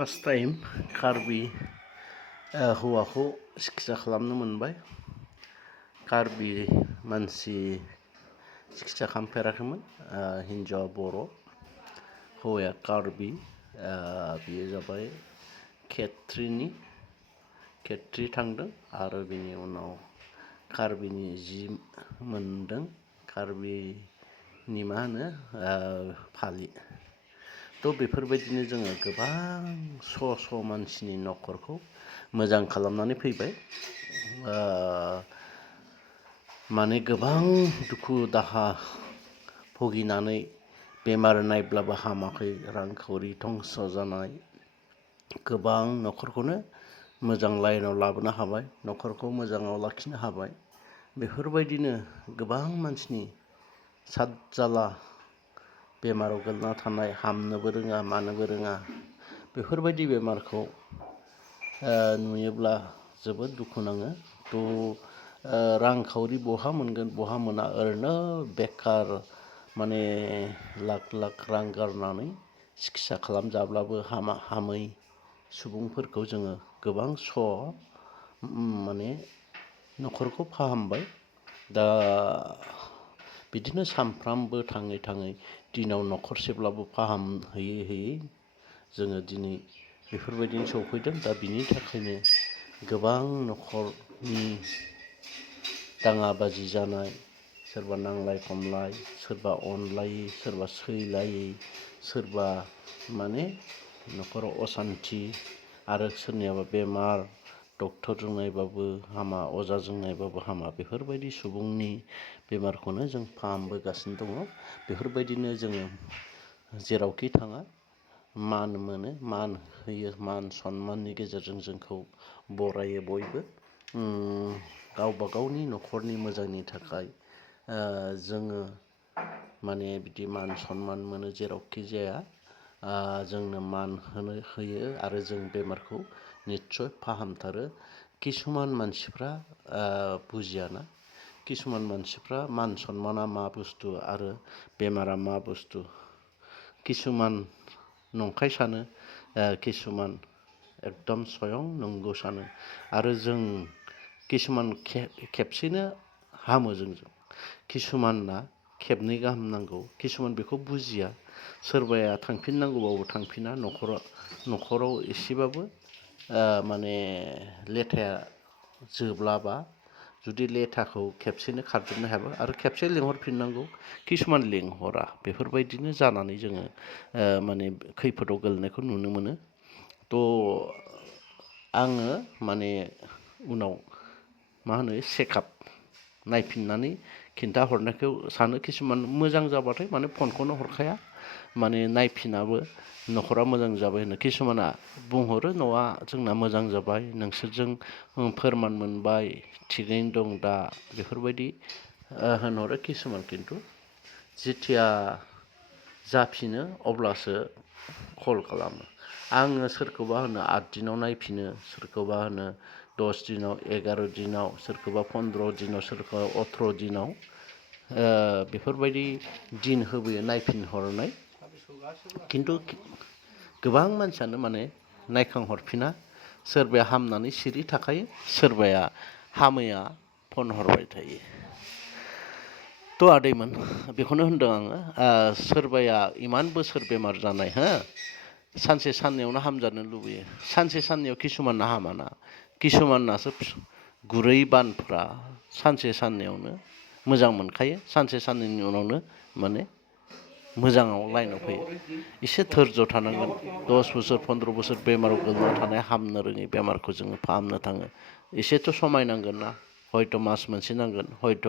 First time Karbi हौवाखौ सिकित्सा खालामनो मोनबाय। कार्बि मानसि सिकित्सा खालामफेराखैमोन। हिन्जावा बर', हौवाया कार्बि। बियो जाबाय खेत्रि थांदों आरो बिनि उनाव कार्बिनि जि मोनदों, कार्बिनि फालि। थ' बेफोरबायदिनो जोङो गोबां स' मानसिनि न'खरखौ मोजां खालामनानै फैबाय। माने गोबां दुखु दाहा भुगिनानै बेमार नायब्लाबो हामाखै, रांखावरि धंस' जानाय गोबां न'खरखौनो मोजां लाइनाव लाबोनो हाबाय, न'खरखौ मोजाङाव लाखिनो हाबाय। बेफोरबायदिनो गोबां मानसिनि सातजाला बेमाराव गोलैना थानाय, हामनोबो रोङा मानोबो रोङा, बेफोरबायदि बेमारखौ नुयोब्ला जोबोद दुखु नाङो। रांखावरि बहा मोनगोन बहा मोना, ओरैनो बेखार माने लाख लाख रां गारनानै सिकित्सा खालामजाब्लाबो हामै सुबुंफोरखौ जोङो गोबां न'खरखौ फाहामबाय। दा बिदिनो सानफ्रामबो थाङै दिनाव न'खरसेब्लाबो फाहामहैयै जोङो दिनै बेफोरबायदिनो सफैदों। दा बिनि थाखायनो गोबां न'खरनि दाङाबाजि जानाय, सोरबा नांलाय खमलाय, सोरबा अनलायै, सोरबा सैलायै, सोरबा न'खराव असान्थि, आरो सोरनियाबा बेमार, डक्टरजों नायबाबो हामा, अजाजों नायबाबो हामा, बेफोरबायदि सुबुंनि बेमारखौनो जों फाहामबोगासिनो दङ। बेफोरबायदिनो जोङो जेरावखि थाङा मान मोनो, मान होयो, मान सनमाननि गेजेरजों जोंखौ बरायो बयबो। गावबा गावनि न'खरनि मोजांनि थाखाय जोङो बिदि मान सनमान मोनो जेरावखि जाया। जोंनो मान होयो आरो जों बेमारखौ निस्सय फाहामथारो। किसुमान मानसिफ्रा बुजियाना, किसुमान मानसिफ्रा मान सनमाना मा बुस्थु आरो बेमारा मा बुस्थु, किसुमान नंखाय सानो, किसुमान एकदम स्वयं नंगौ सानो। आरो जों किसुमान खेबसेनो हामो जोंजों, किसुमानना खेबनै गाहाम नांगौ, किसुमान बेखौ बुजिया। सोरबाया थांफिननांगौबाबो थांफिना, न'खराव एसेबाबो लेथाया जोब्लाबा जुदि लेथाखौ खेबसेनो खारजोबनो हायाबा आरो खेबसे लिंहरफिननांगौ, किसुमान लिंहरा। बेफोरबायदिनो जानानै जोङो खैफोदाव गोलैनायखौ नुनो मोनो। आङो उनाव चेकआप नायफिननानै खिन्थाहरनायखौ सानो। किसुमान मोजां जाबाथाय फनखौनो हरखाया, नायफिनाबो न'खरा मोजां जाबाय होनो। किसुमाना बुंहरो न'आ जोंना मोजां जाबाय, नोंसोरजों फोरमान मोनबाय, थिगैनो दं दा, बेफोरबायदि होनहरो किसुमान। खिन्थु जेथिया जाफिनो अब्लासो कल खालामो। आङो सोरखौबा होनो 8 दिनाव नायफिनो, सोरखौबा होनो 10 दिनाव, 11 दिनाव, सोरखौबा 15 दिनाव, सोरखौबा 18 दिनाव, बेफोरबायदि दिन होबोयो नायफिनहरनाय। खिन्थु गोबां मानसियानो नायखांहरफिना। सोरबाया हामनानै सिरि थाखायो, सोरबाया हामैया फन हरबाय थायो। आदैमोन, बेखौनो होनदों आङो। सोरबाया इमान बोसोर बेमार जानाय, सानसे साननैयावनो हामजानो लुबैयो। सानसे साननैयाव किसुमानना हामाना, किसुमाननासो गुरै बानफ्रा सानसे साननैयावनो मोजां मोनखायो, सानसे साननैनि उनावनो मोजाङाव लाइनाव फैयो। एसे धोर्ज थानांगोन। 10 बोसोर 15 बोसोर बेमाराव गोलैना थानाय हामनो रोङै बेमारखौ जोङो फाहामनो थाङो, एसेथ' समाय नांगोन ना। हयथ' मास मोनसे नांगोन, हयथ'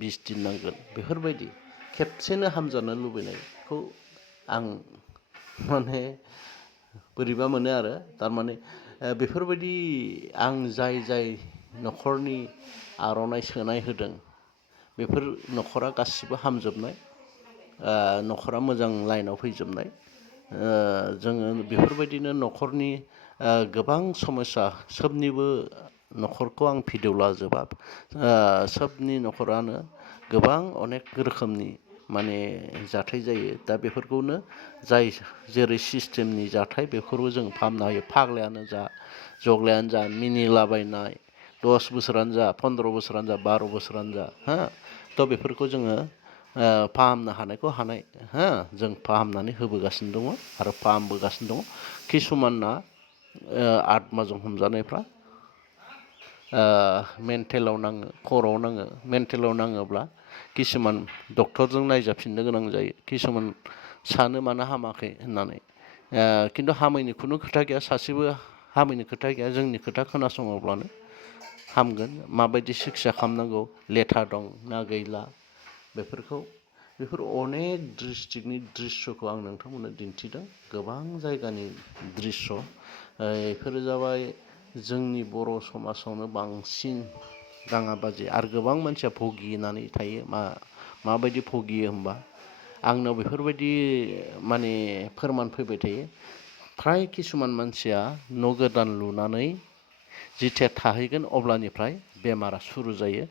20 दिन नांगोन। बेफोरबायदि खेबसेनो हामजानो लुबैनायखौ आं बोरैबा मोनो आरो। बेफोरबायदि आं जाय न'खरनि आर'नाइ सोनाय होदों, बेफोर न'खरा गासिबो हामजोबनाय, न'खरा मोजां लाइनाव फैजोबनाय। जोङो बेफोरबायदिनो न'खरनि गोबां समस्या, सोबनिबो न'खरखौ आं भिडिअ लाजोबा, सोबनि न'खरानो गोबां अनेक रोखोमनि माने जाथाय जायो। दा बेफोरखौनो जाय जेरै सिस्टेमनि जाथाय बेफोरखौ जों फाहामनो हायो। फाग्लायानो जा जग्लायानो जा मिनिलाबायनाय 10 बोसोरानो जा 15 बोसोरानो जा 12 बोसोरानो जा हा थ' बेफोरखौ जोङो फाहामनो हानायखौ जों फाहामनानै होबोगासिनो दङ आरो फाहामबोगासिनो दङ। किसुमाना आत्माजों हमजानायफ्रा मेन्टेलाव नाङो खर'आव नाङो मेन्टेलाव नाङोब्ला किसुमान डक्टरजों नायजाफिननो गोनां जायो। किसुमान सानो मानो हामाखै होननानै खिन्थु हामैनि खुनु खोथा गैया। सासेबो हामैनि खोथा गैया। जोंनि खोथा खोनासङोब्लानो हामगोन। माबायदि सिकित्सा खालामनांगौ लेथा दं ना गैला बेफोर अनेक डिस्ट्रिक्टनि दृश्यखौ आं नोंथांमोननो दिन्थिदों। गोबां जायगानि दृश्य बेफोरो जाबाय जोंनि बर' समाजावनो बांसिन दाङाबाजि आरो गोबां मानसिया भुगिनानै थायो। माबायदि भुगियो होमबा आंनाव बेफोरबायदि माने फोरमान फैबाय थायो। फ्राय किसुमान मानसिया न' गोदान लुनानै जिथिया थाहैगोन अब्लानिफ्राय बेमारा सुरु जायो।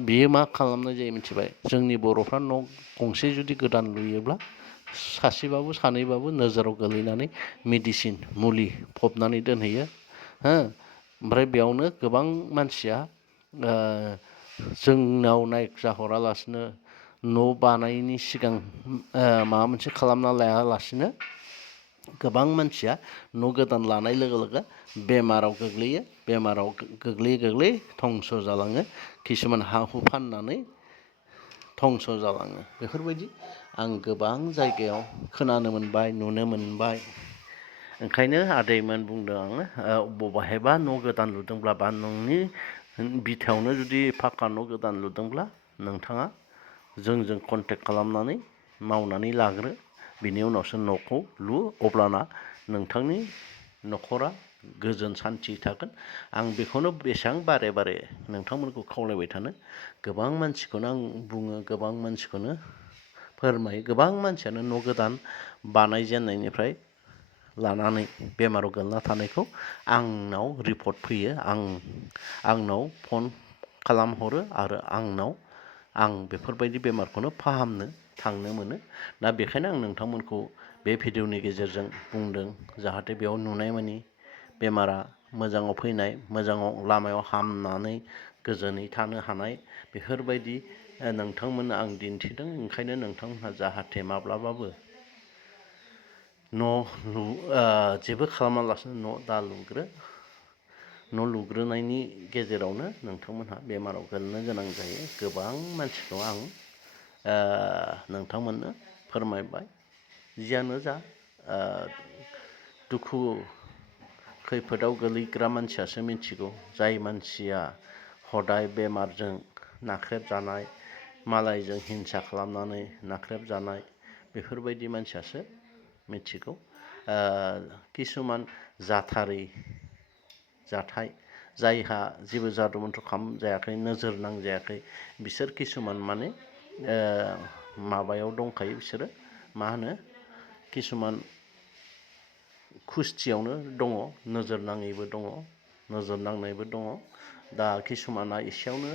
बेयो मा खालामनाय जायो मिथिबाय? जोंनि बर'फ्रा न' गंसे जुदि गोदान लुयोब्ला सासेबाबो सानैबाबो नोजोराव गोलैनानै मेडिसिन मुलि फबनानै दोनहैयो ओमफ्राय बेयावनो गोबां मानसिया जोंनाव नायजाहरालासिनो न' बानायनि सिगां माबा मोनसे खालामना लायालासिनो गोबां मानसिया न' गोदान लानाय लोगो लोगो बेमाराव गोग्लैयो। बेमाराव गोग्लैयै धंस' जालाङो। किसुमान हा हु फाननानै धंस' जालाङो। बेफोरबायदि आं गोबां जायगायाव खोनानो मोनबाय नुनो मोनबाय। ओंखायनो आदैमोन बुंदों आङो बबेहायबा न' गोदान लुदोंब्ला बा नोंनि बिथायावनो जुदि पाक्का न' गोदान लुदोंब्ला नोंथाङा जोंजों कन्टेक्ट खालामनानै मावनानै लाग्रो। बिनि उनावसो न'खौ लु। अब्लाना नोंथांनि न'खरा गोजोन सान्थि थागोन। आं बेखौनो बेसेबां बारे बारे नोंथांमोनखौ खावलायबाय थानो। गोबां मानसिखौनो आं बुङो गोबां मानसिखौनो फोरमायो। गोबां मानसियानो न' गोदान बानायजेननायनिफ्राय लानानै बेमाराव गोलैना थानायखौ आंनाव रिपर्ट फैयो। आंनाव फन खालामहरो आरो आं बेफोरबायदि बेमारखौनो फाहामनो थांनो मोनो। दा बेखायनो आं नोंथांमोनखौ बे भिडिअनि गेजेरजों बुंदों जाहाथे बेयाव नुनाय मानि बेमारा मोजाङाव फैनाय मोजाङाव लामायाव हामनानै गोजोनै थानो हानाय बेफोरबायदि नोंथांमोननो आं दिन्थिदों। ओंखायनो नोंथांमोनहा जाहाथे माब्लाबाबो जेबो खालामालासिनो न' दा लुग्रो। न' लुग्रोनायनि गेजेरावनो नोंथांमोनहा बेमाराव गोलैनो गोनां जायो। गोबां मानसिखौ आं नोंथांमोननो फोरमायबाय। जियानो जा दुखु खैफोदाव गोलैग्रा मानसियासो मिथिगौ। जाय मानसिया हदाय बेमारजों नाख्रेबजानाय मालायजों हिंसा खालामनानै नाख्रेबजानाय बेफोरबायदि मानसियासो मिथिगौ। किसुमान जाथारै जाथाय जायहा जेबो जादु मन्थ्र खालामजायाखै नोजोर नांजायाखै बिसोर किसुमान माने माबायाव दंखायो। बिसोरो मा होनो किसुमान खुस्थियावनो दङ। नोजोर नाङैबो दङ नोजोर नांनायबो दङ। दा किसुमाना एसेयावनो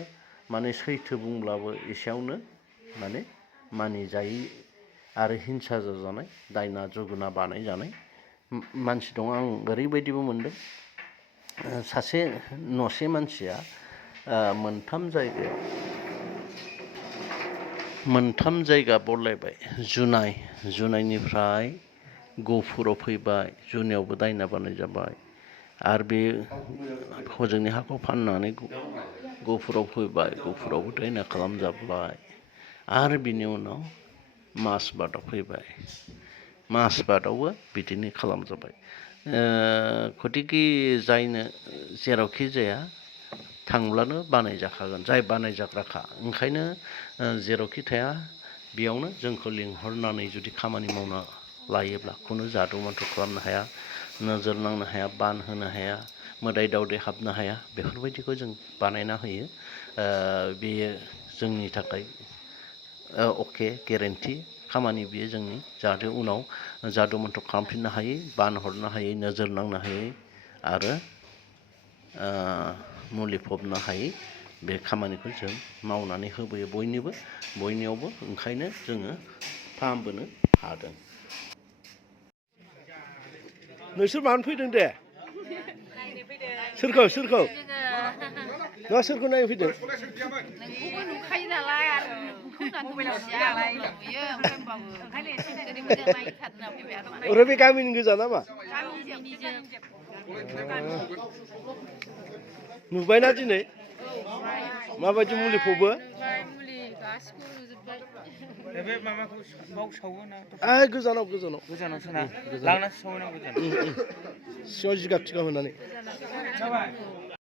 माने सैथो बुंब्लाबो एसेयावनो माने मानिजायै आरो हिंसा जाजानाय दायना जुगुना बानायजानाय मानसि दङ। आं ओरैबायदिबो मोनदों सासे न'से मानसिया मोनथाम जायगा बदलायबाय। जुनायनिफ्राय गहपुराव फैबाय। जुनायावबो दायना बानाय जाबाय आरो बे हजोंनि हाखौ फाननानै गहपुराव फैबाय। गहपुरावबो दायना खालामजाबाय आरो बिनि उनाव माजबाटआव फैबाय। माजबाटआवबो बिदिनो खालामजाबाय। गतिके जायनो जेरावखि जाया थांब्लानो बानायजाखागोन। जाय बानायजाग्राखा ओंखायनो जेरावखि थाया बेयावनो जोंखौ लिंहरनानै जुदि खामानि मावना लायोब्ला खुनु जादु मन्थ्र खालामनो हाया नोजोर नांनो हाया बान होनो हाया मोदाय दावदाय हाबनो हाया बेफोरबायदिखौ जों बानायना होयो। बेयो जोंनि थाखाय अके गेरेन्टि खामानि बियो जोंनि। जाहाथे उनाव जादु मन्थ्र खालामफिननो हायै बान हरनो हायै नोजोर नांनो हायै आरो मुलि फबनो हायै बे खामानिखौ जों मावनानै होबोयो बयनियावबो ओंखायनो जोङो फाहामबोनो हादों। नोंसोर मानो फैदों दे? सोरखौ नोंहा सोरखौ नायनो फैदों? नोंखौबो नुखायो नालाय आरो ओमफ्राय बे गामिनि गोजा नामा? नुबायना दिनै? माबायदि मुलिखौबो? बे माबाखौ बाव सावो ना? गोजानाव गोजानावसो ना? लांनासो सावो ना गोजानाव? सिङाव जिगाब होनानै